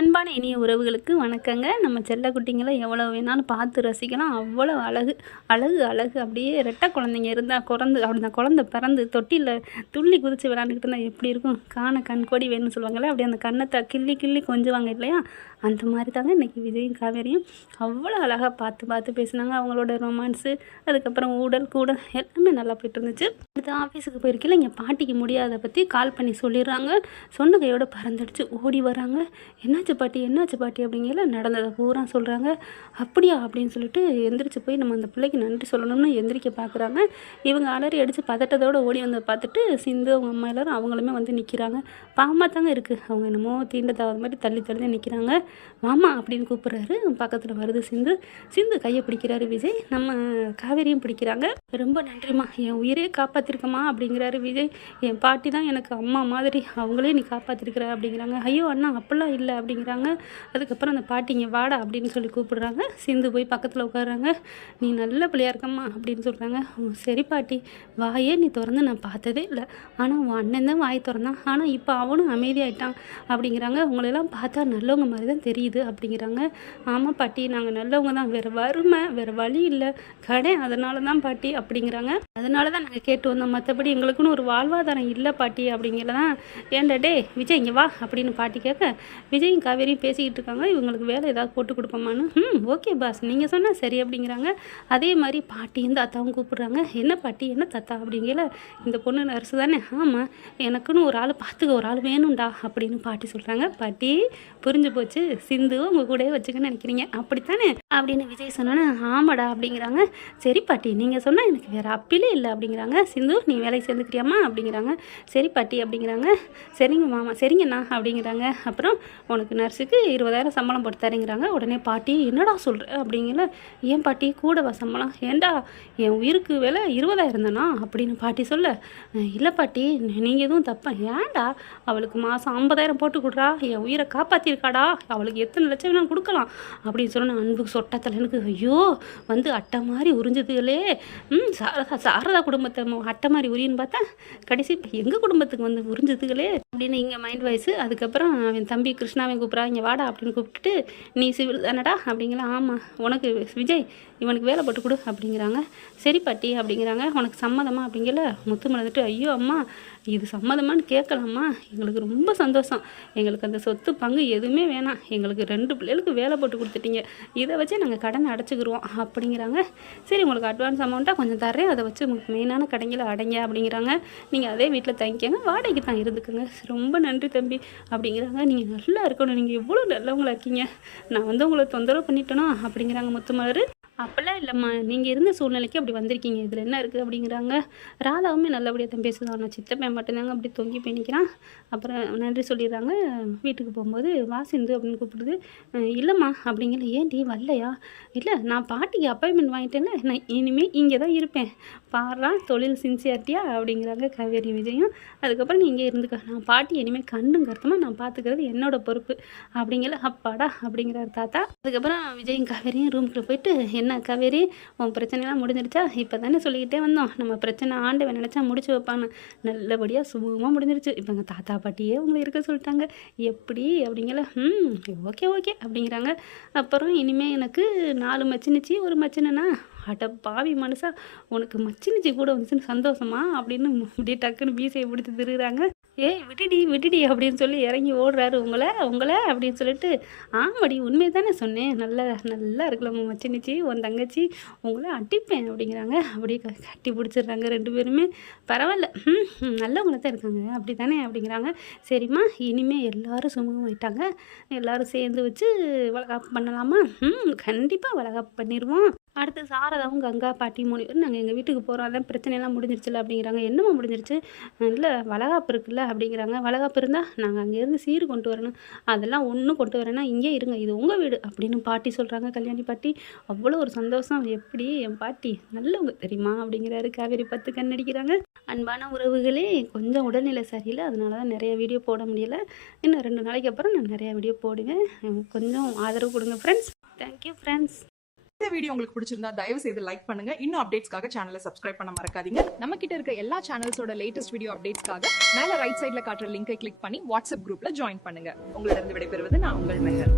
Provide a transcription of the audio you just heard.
அன்பான இனிய உறவுகளுக்கு வணக்கங்க. நம்ம செல்ல குட்டிங்களை எவ்வளோ வேணாலும் பார்த்து ரசிக்கலாம். அவ்வளோ அழகு அழகு அழகு. அப்படியே ரெட்டை குழந்தைங்க இருந்தால் அப்படி அந்த குழந்தை பிறந்து தொட்டியில் துள்ளி குதித்து விளாண்டுக்கிட்டு இருந்தால் எப்படி இருக்கும்? கண்கொடி வேணும்னு சொல்லுவாங்கள்ல, அப்படியே அந்த கண்ணத்தை கிள்ளி கிள்ளி கொஞ்சுவாங்க இல்லையா? அந்த மாதிரி தாங்க இன்றைக்கி விஜயும் காவேரியும் அவ்வளோ அழகாக பார்த்து பார்த்து பேசினாங்க. அவங்களோட ரொமான்ஸு, அதுக்கப்புறம் கூடல் எல்லாமே நல்லா போய்ட்டு இருந்துச்சு. அடுத்து ஆஃபீஸுக்கு போயிருக்கல, இங்கே பாட்டிக்கு முடியாத பற்றி கால் பண்ணி சொல்லிடுறாங்க. சொன்ன கையோட பறந்துடுச்சு ஓடி வராங்க. என்னாச்சு பாட்டி அப்படிங்கிற நடந்ததை பூரா சொல்கிறாங்க. அப்படியா அப்படின்னு சொல்லிட்டு எந்திரிச்சு போய் நம்ம அந்த பிள்ளைக்கு நன்றி சொல்லணும்னு எந்திரிக்க பார்க்குறாங்க. இவங்க அலறி அடித்து பதட்டத்தோடு ஓடி வந்ததை பார்த்துட்டு சிந்து அவங்க அம்மா எல்லோரும் அவங்களுமே வந்து நிற்கிறாங்க. பாவமாக தாங்க இருக்குது. அவங்க என்னமோ தீண்டத்தாவது மாதிரி தள்ளி தள்ளி தான் நிற்கிறாங்க. மாமா அப்படின்னு கூப்பிட்றாரு. பக்கத்தில் வருது சிந்து கையை பிடிக்கிறாரு விஜய். நம்ம காவேரியும் பிடிக்கிறாங்க. ரொம்ப நன்றிம்மா, என் உயிரே காப்பாற்றிருக்கம்மா அப்படிங்கிறாரு விஜய். என் பாட்டி தான் எனக்கு அம்மா மாதிரி, அவங்களே நீ காப்பாற்றிருக்கிற அப்படிங்கிறாங்க. ஐயோ அண்ணா அப்படிலாம் இல்லை அப்படிங்கிறாங்க. அதுக்கப்புறம் அந்த பாட்டிங்க வாடா அப்படின்னு சொல்லி கூப்பிடுறாங்க. சிந்து போய் பக்கத்தில் உட்காடுறாங்க. நீ நல்ல பிள்ளையா இருக்கம்மா அப்படின்னு சொல்கிறாங்க. சரி பாட்டி, வாயே நீ திறந்து நான் பார்த்ததே இல்லை, ஆனால் உன் அண்ணன் தான் வாய் திறந்தான், ஆனால் இப்போ அவனும் அமைதியாயிட்டான் அப்படிங்கிறாங்க. உங்களெல்லாம் பார்த்தா நல்லவங்க மாதிரி தான் தெரியுது அப்படிங்கிறாங்க. ஆமாம் பாட்டி, நாங்கள் நல்லவங்க தான், வேறு வறுமை வேறு வழி இல்லை கடை, அதனால தான் பாட்டி அப்படிங்கிறாங்க. அதனால தான் நாங்கள் கேட்டு வந்தோம், மற்றபடி எங்களுக்குன்னு ஒரு வாழ்வாதாரம் இல்லை பாட்டி அப்படிங்கிறதான். ஏன்டா டே விஜய் இங்கே வா அப்படின்னு பாட்டி கேட்க, விஜயும் காவேரியும் பேசிக்கிட்டு இருக்காங்க. இவங்களுக்கு வேலை ஏதாவது போட்டு கொடுப்போமான்னு. ஓகே பாஸ், நீங்கள் சொன்னால் சரி அப்படிங்கிறாங்க. அதே மாதிரி பாட்டியும் தாத்தாவும் கூப்பிட்றாங்க. என்ன பாட்டி என்ன தாத்தா அப்படிங்கல, இந்த பொண்ணு நர்ஸு தானே? ஆமாம், எனக்குன்னு ஒரு ஆள் பார்த்துக்க ஒரு ஆள் வேணும்டா அப்படின்னு பாட்டி சொல்கிறாங்க. பாட்டி புரிஞ்சு போச்சு, சிந்து உங்கள் கூடவே வச்சுக்கன்னு நினைக்கிறீங்க அப்படித்தானே அப்படின்னு விஜய் சொன்னோன்னே ஆமாடா அப்படிங்கிறாங்க. சரி பாட்டி, நீங்கள் சொன்னால் எனக்கு வேறு அப்பிலே இல்லை அப்படிங்கிறாங்க. சிந்து நீ வேலைக்கு சேர்ந்துக்கிறியாம்மா அப்படிங்கிறாங்க. சரி பாட்டி அப்படிங்கிறாங்க. சரிங்க மாமா, சரிங்கண்ணா அப்படிங்கிறாங்க. அப்புறம் உனக்கு நர்ஸுக்கு 20,000 சம்பளம் போட்டு தரேங்கிறாங்க. உடனே பாட்டி என்னடா சொல்கிற அப்படிங்கல. ஏன் பாட்டி கூடவா சம்பளம்? ஏண்டா என் உயிருக்கு வேலை 20,000 தானா அப்படின்னு பாட்டி சொல்ல, இல்லை பாட்டி நீங்கள் எதுவும் தப்பா, ஏன்டா அவளுக்கு மாதம் 50,000 போட்டு கொடுறா, என் உயிரை காப்பாற்றிருக்காடா, அவளுக்கு எத்தனை லட்சம் வேணாலும் கொடுக்கலாம் அப்படின்னு சொன்ன அன்புக்கு சொட்டத்தில் எனக்கு ஐயோ வந்து அட்டை மாதிரி உறிஞ்சதுகளே. சாரதா குடும்பத்தை அட்டை மாதிரி உரின்னு பார்த்தா கடைசி எங்கள் குடும்பத்துக்கு வந்து உறிஞ்சதுகளே அப்படின்னு இங்கே மைண்ட் வாய்ஸு. அதுக்கப்புறம் அவன் தம்பி கிருஷ்ணாவையும் கூப்பிட்றா, இங்கே வாடா அப்படின்னு கூப்பிட்டுட்டு, நீ சிவில் தானடா அப்படிங்களா? ஆமாம், உனக்கு விஜய் இவனுக்கு வேலை போட்டு கொடு அப்படிங்கிறாங்க. சரி பாட்டி அப்படிங்கிறாங்க. உனக்கு சம்மதமா அப்படிங்கல. முத்து மலர்ந்துட்டு ஐயோ அம்மா இது சம்மதமானு கேட்கலாமா, எங்களுக்கு ரொம்ப சந்தோஷம், எங்களுக்கு அந்த சொத்து பங்கு எதுவுமே வேணாம், எங்களுக்கு 2 பிள்ளைகளுக்கு வேலை போட்டு கொடுத்துட்டீங்க, இதை வச்சு நாங்கள் கடனை அடைச்சிக்கிருவோம் அப்படிங்கிறாங்க. சரி உங்களுக்கு அட்வான்ஸ் அமௌண்ட்டாக கொஞ்சம் தரேன், அதை வச்சு உங்களுக்கு மெயினான கடைங்களை அடைங்க அப்படிங்கிறாங்க. நீங்கள் அதே வீட்டில் தங்கிக்கங்க, வாடகைக்கு தான் இருந்துக்குங்க. ரொம்ப நன்றி தம்பி அப்படிங்கிறாங்க. நீங்கள் நல்லா இருக்கணும், நீங்கள் எவ்வளோ நல்லவங்களா இருக்கீங்க, நான் வந்து உங்களை தொந்தரவு பண்ணிட்டேனோ அப்படிங்கிறாங்க முத்துமலர். அப்போல்லாம் இல்லைம்மா, நீங்கள் இருந்த சூழ்நிலைக்கு அப்படி வந்திருக்கீங்க, இதில் என்ன இருக்குது அப்படிங்கிறாங்க. ராதாவுமே நல்லபடியாக தான் பேசுதான், ஆனால் சித்தப்பேன் மட்டும்தாங்க அப்படி தொங்கி போய் நிற்கிறான். அப்புறம் நன்றி சொல்லிடுறாங்க. வீட்டுக்கு போகும்போது வாசிந்து அப்படின்னு கூப்பிடுது. இல்லைம்மா அப்படிங்கிற. ஏன்டி வரலையா? இல்லை நான் பாட்டிக்கு அப்பாயின்மெண்ட் வாங்கிட்டேன்ல, நான் இனிமேல் இங்கே தான் இருப்பேன், பாடுறா தொழில் சின்சியாரிட்டியா அப்படிங்கிறாங்க காவேரி விஜயும். அதுக்கப்புறம் நீ இங்கே இருந்துக்க, நான் பாட்டி இனிமேல் கண்ணும் கருத்தமாக நான் பார்த்துக்கிறது என்னோட பொறுப்பு அப்படிங்கிற. அப்பாடா அப்படிங்கிறார் தாத்தா. அதுக்கப்புறம் விஜயும் காவேரியும் ரூமுக்குள்ளே போயிட்டு, என்ன காவேரி உன் பிரச்சனைலாம் முடிஞ்சிருச்சா? இப்போ தானே சொல்லிக்கிட்டே வந்தோம் நம்ம பிரச்சனை ஆண்டவன் நினச்சா முடிச்சு வைப்பான்னு, நல்லபடியாக சுமூகமாக முடிஞ்சிருச்சு. இப்போ எங்கள் தாத்தா பாட்டியே உங்களை இருக்க சொல்லிட்டாங்க, எப்படி அப்படிங்கல. ஓகே அப்படிங்கிறாங்க. அப்புறம் இனிமேல் எனக்கு 4 மச்சினிச்சி 1 மச்சினனா, அட பாவி மனுஷா, உனக்கு மச்சினிச்சி கூட வந்துச்சுன்னு சந்தோஷமா அப்படின்னு அப்படியே டக்குன்னு பீசையை பிடிச்சி திருகிறாங்க. ஏய் விட்டுடி அப்படின்னு சொல்லி இறங்கி ஓடுறாரு. உங்களை அப்படின்னு சொல்லிட்டு, ஆமாடி உண்மையை தானே சொன்னேன், நல்லா இருக்கலாம் மச்சினிச்சி உன் தங்கச்சி, உங்களை அடிப்பேன் அப்படிங்கிறாங்க. அப்படியே கட்டி பிடிச்சிடுறாங்க 2 பேருமே. பரவாயில்ல, நல்லவங்கள தான் இருக்காங்க அப்படி தானே அப்படிங்கிறாங்க. சரிம்மா இனிமேல் எல்லோரும் சுமூகமாயிட்டாங்க, எல்லோரும் சேர்ந்து வச்சு வளகாப்பு பண்ணலாமா? கண்டிப்பாக வளகாப்பு பண்ணிடுவோம். அடுத்து சாரதாவும் கங்கா பாட்டி 3 பேர் நாங்கள் எங்கள் வீட்டுக்கு போகிறோம், அதான் பிரச்சனையெல்லாம் முடிஞ்சிருச்சுல அப்படிங்கிறாங்க. என்னம்மா முடிஞ்சிருச்சு? இல்லை வளகாப்பு இருக்குல்ல அப்படிங்கிறாங்க. வளகாப்பு இருந்தால் நாங்கள் அங்கேருந்து சீர் கொண்டு வரணும், அதெல்லாம் ஒன்றும் கொண்டு வரேன்னா இங்கே இருங்க, இது உங்கள் வீடு அப்படின்னு பாட்டி சொல்கிறாங்க. கல்யாணி பாட்டி அவ்வளோ ஒரு சந்தோஷம். எப்படி என் பாட்டி நல்லவங்க தெரியுமா அப்படிங்கிறாரு. காவேரி பார்த்து கண்ணடிக்கிறாங்க. அன்பான உறவுகளே, கொஞ்சம் உடல்நிலை சரியில்லை, அதனால தான் நிறைய வீடியோ போட முடியலை. இன்னும் 2 நாளைக்கு அப்புறம் நான் நிறையா வீடியோ போடுவேன். கொஞ்சம் ஆதரவு கொடுங்க ஃப்ரெண்ட்ஸ். Thank you friends. இந்த வீடியோ உங்களுக்கு பிடிச்சிருந்தா தயவு செய்து லைக் பண்ணுங்க. இன்னும் அப்டேட்ஸ்க்காக சேனலை சப்ஸ்கிரைப் பண்ண மறக்காதீங்க. நம்ம கிட்ட இருக்க எல்லா சேனல்ஸோட லேட்டஸ்ட் வீடியோ அப்டேட்ஸ்க்காக மேல ரைட் சைடுல காட்டுற லிங்கை கிளிக் பண்ணி வாட்ஸ்அப் குரூப்ல ஜாயின் பண்ணுங்க. உங்களிடம் விடைபெறுவது நான் உங்கள் மெஹர்.